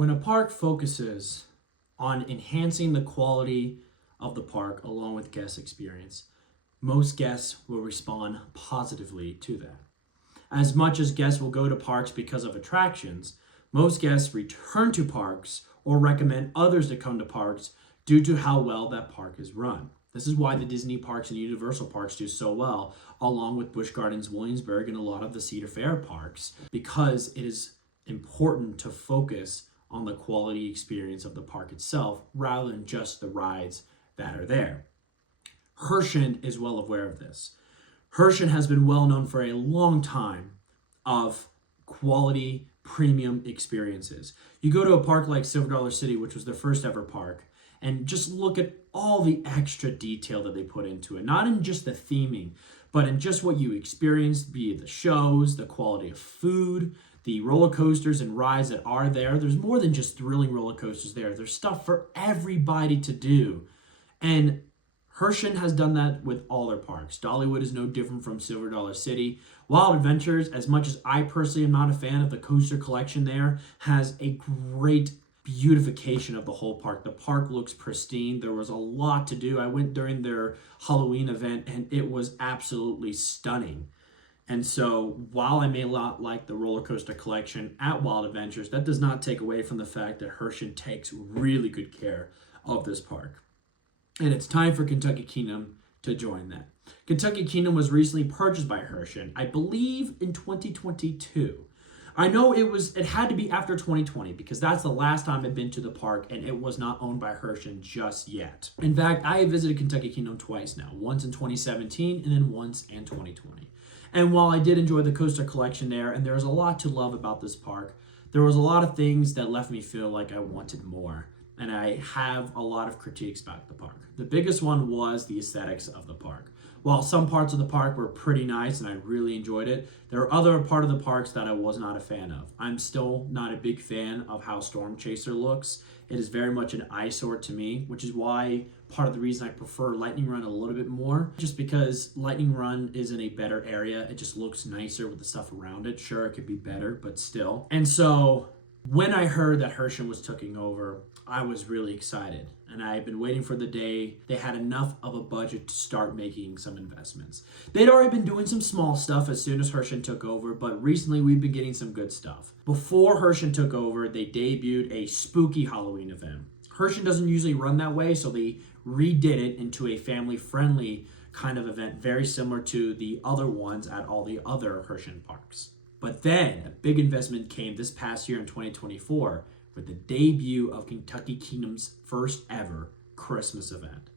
When a park focuses on enhancing the quality of the park along with guest experience, most guests will respond positively to that. As much as guests will go to parks because of attractions, most guests return to parks or recommend others to come to parks due to how well that park is run. This is why the Disney parks and Universal parks do so well, along with Busch Gardens, Williamsburg, and a lot of the Cedar Fair parks, because it is important to focus on the quality experience of the park itself rather than just the rides that are there. Herschend is well aware of this. Herschend has been well known for a long time of quality premium experiences. You go to a park like Silver Dollar City, which was their first ever park, and just look at all the extra detail that they put into it. Not in just the theming, but in just what you experienced, be it the shows, the quality of food, the roller coasters and rides that are there. There's more than just thrilling roller coasters there. There's stuff for everybody to do. And Herschend has done that with all their parks. Dollywood is no different from Silver Dollar City. Wild Adventures, as much as I personally am not a fan of the coaster collection there, has a great beautification of the whole park. The park looks pristine. There was a lot to do. I went during their Halloween event and it was absolutely stunning. And so while I may not like the roller coaster collection at Wild Adventures, that does not take away from the fact that Herschend takes really good care of this park. And it's time for Kentucky Kingdom to join that. Kentucky Kingdom was recently purchased by Herschend, I believe in 2022. I know it had to be after 2020 because that's the last time I've been to the park and it was not owned by Herschend just yet. In fact, I have visited Kentucky Kingdom twice now, once in 2017 and then once in 2020. And while I did enjoy the coaster collection there, and there was a lot to love about this park, there was a lot of things that left me feel like I wanted more. And I have a lot of critiques about the park. The biggest one was the aesthetics of the park. While some parts of the park were pretty nice and I really enjoyed it, there are other part of the parks that I was not a fan of. I'm still not a big fan of how Storm Chaser looks. It is very much an eyesore to me, which is why part of the reason I prefer Lightning Run a little bit more, just because Lightning Run is in a better area. It just looks nicer with the stuff around it. Sure, it could be better, but still. And so when I heard that Herschend was taking over, I was really excited. And I had been waiting for the day they had enough of a budget to start making some investments. They'd already been doing some small stuff as soon as Herschend took over, but recently we've been getting some good stuff. Before Herschend took over, they debuted a spooky Halloween event. Herschend doesn't usually run that way, so they redid it into a family-friendly kind of event, very similar to the other ones at all the other Herschend parks. But then a big investment came this past year in 2024 with the debut of Kentucky Kingdom's first ever Christmas event.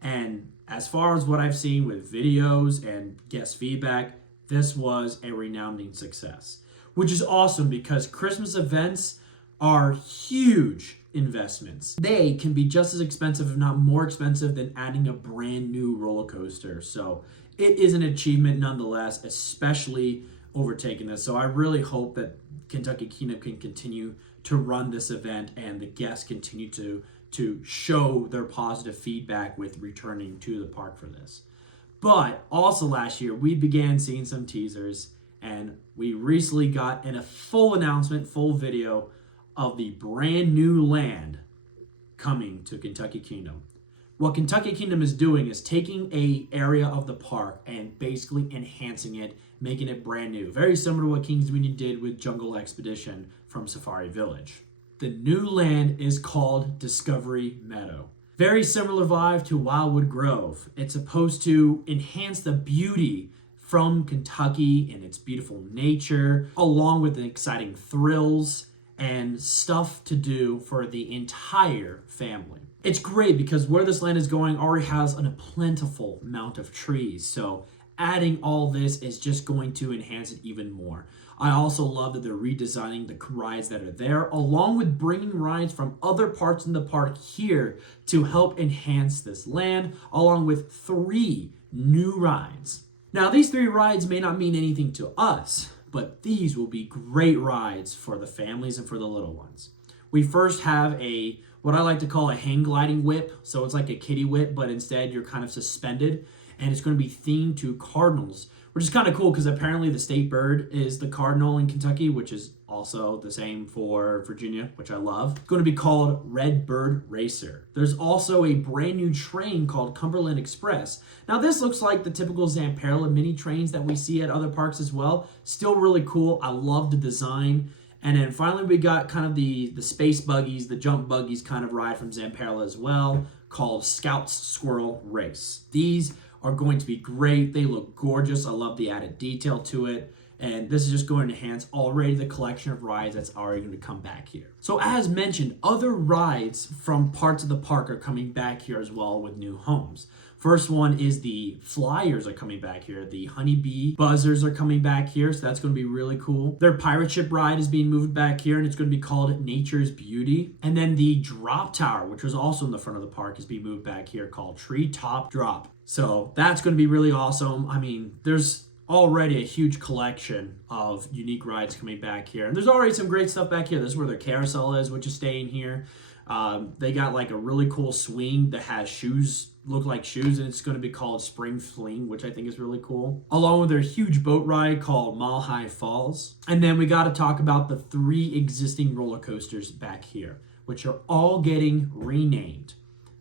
And as far as what I've seen with videos and guest feedback, this was a resounding success, which is awesome because Christmas events are huge investments. They can be just as expensive, if not more expensive, than adding a brand new roller coaster. So it is an achievement nonetheless, especially overtaking this. So I really hope that Kentucky Kingdom can continue to run this event and the guests continue to show their positive feedback with returning to the park for this. But also last year, we began seeing some teasers and we recently got in a full announcement, full video of the brand new land coming to Kentucky Kingdom. What Kentucky Kingdom is doing is taking a area of the park and basically enhancing it, making it brand new. Very similar to what Kings Dominion did with Jungle Expedition from Safari Village. The new land is called Discovery Meadow. Very similar vibe to Wildwood Grove. It's supposed to enhance the beauty from Kentucky and its beautiful nature, along with the exciting thrills and stuff to do for the entire family. It's great because where this land is going already has a plentiful amount of trees, so adding all this is just going to enhance it even more. I also love that they're redesigning the rides that are there, along with bringing rides from other parts in the park here to help enhance this land, along with 3 new rides. Now, these 3 rides may not mean anything to us, but these will be great rides for the families and for the little ones. We first have what I like to call a hang gliding whip. So it's like a kiddie whip, but instead you're kind of suspended. And it's going to be themed to cardinals, which is kind of cool because apparently the state bird is the cardinal in Kentucky, which is Also the same for Virginia, which I love. It's going to be called Redbird Racer. There's also a brand new train called Cumberland Express. Now this looks like the typical Zamperla mini trains that we see at other parks as well. Still really cool. I love the design. And then finally we got kind of the space buggies, the jump buggies kind of ride from Zamperla as well, called Scout's Squirrel Race. These are going to be great. They look gorgeous. I love the added detail to it. And this is just going to enhance already the collection of rides that's already going to come back here. So as mentioned, other rides from parts of the park are coming back here as well with new homes. First one is the Flyers are coming back here. The Honeybee Buzzers are coming back here, so that's going to be really cool. Their pirate ship ride is being moved back here, and it's going to be called Nature's Beauty. And then the Drop Tower, which was also in the front of the park, is being moved back here, called Treetop Drop. So that's going to be really awesome. I mean, there's already a huge collection of unique rides coming back here. And there's already some great stuff back here. This is where their carousel is, which is staying here. They got like a really cool swing that has shoes, look like shoes, and it's going to be called Spring Fling, which I think is really cool. Along with their huge boat ride called Mile High Falls. And then we got to talk about the 3 existing roller coasters back here, which are all getting renamed.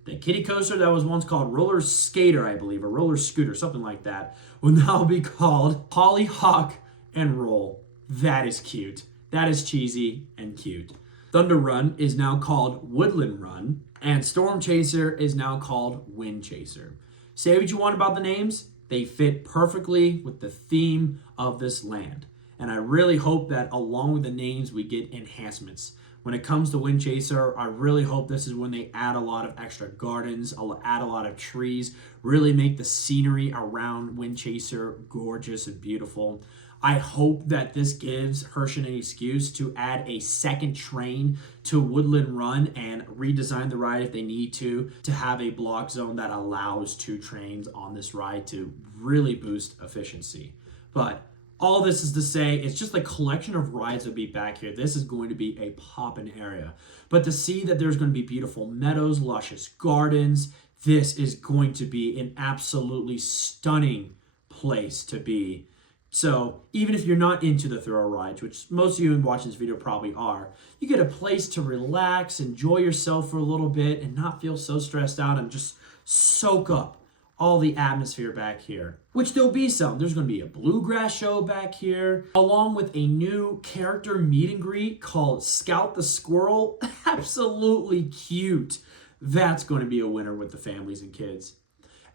The kiddie coaster that was once called Roller Skater, I believe, or Roller Scooter, something like that, will now be called Hollyhock and Roll. That is cute. That is cheesy and cute. Thunder Run is now called Woodland Run, and Storm Chaser is now called Wind Chaser. Say what you want about the names, they fit perfectly with the theme of this land. And I really hope that along with the names, we get enhancements. When it comes to Wind Chaser, I really hope this is when they add a lot of extra gardens, add a lot of trees, really make the scenery around Wind Chaser gorgeous and beautiful. I hope that this gives Herschend an excuse to add a second train to Woodland Run and redesign the ride if they need to have a block zone that allows 2 trains on this ride to really boost efficiency. But all this is to say, it's just a collection of rides that will be back here. This is going to be a poppin' area. But to see that there's going to be beautiful meadows, luscious gardens, this is going to be an absolutely stunning place to be. So even if you're not into the thrill rides, which most of you watching this video probably are, you get a place to relax, enjoy yourself for a little bit, and not feel so stressed out and just soak up all the atmosphere back here, which there'll be some. There's going to be a bluegrass show back here, along with a new character meet and greet called Scout the Squirrel. Absolutely cute. That's going to be a winner with the families and kids.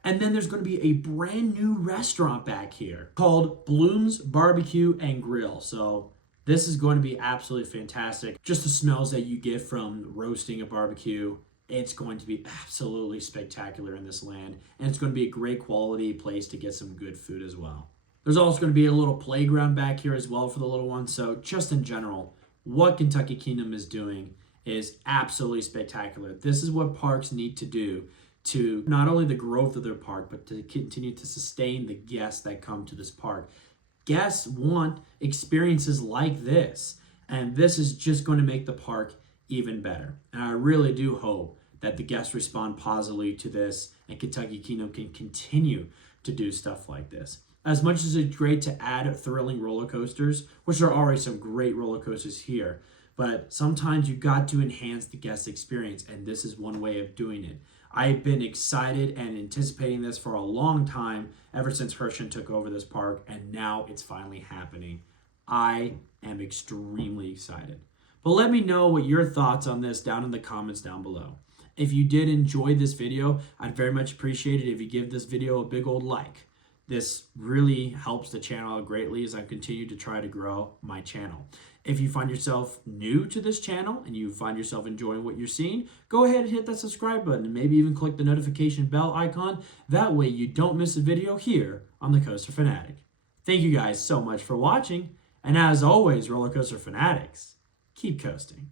And then there's going to be a brand new restaurant back here called Bloom's Barbecue and Grill. So this is going to be absolutely fantastic. Just the smells that you get from roasting a barbecue, it's going to be absolutely spectacular in this land. And it's going to be a great quality place to get some good food as well. There's also going to be a little playground back here as well for the little ones. So just in general, what Kentucky Kingdom is doing is absolutely spectacular. This is what parks need to do to not only the growth of their park, but to continue to sustain the guests that come to this park. Guests want experiences like this, and this is just going to make the park even better. And I really do hope that the guests respond positively to this and Kentucky Kingdom can continue to do stuff like this. As much as it's great to add thrilling roller coasters, which there are already some great roller coasters here, but sometimes you got to enhance the guest experience, and this is one way of doing it. I've been excited and anticipating this for a long time, ever since Herschend took over this park, and now it's finally happening. I am extremely excited. But let me know what your thoughts on this down in the comments down below. If you did enjoy this video, I'd very much appreciate it if you give this video a big old like. This really helps the channel out greatly as I continue to try to grow my channel. If you find yourself new to this channel and you find yourself enjoying what you're seeing, go ahead and hit that subscribe button and maybe even click the notification bell icon. That way you don't miss a video here on the Coaster Fanatic. Thank you guys so much for watching, and as always, Roller Coaster Fanatics, keep coasting.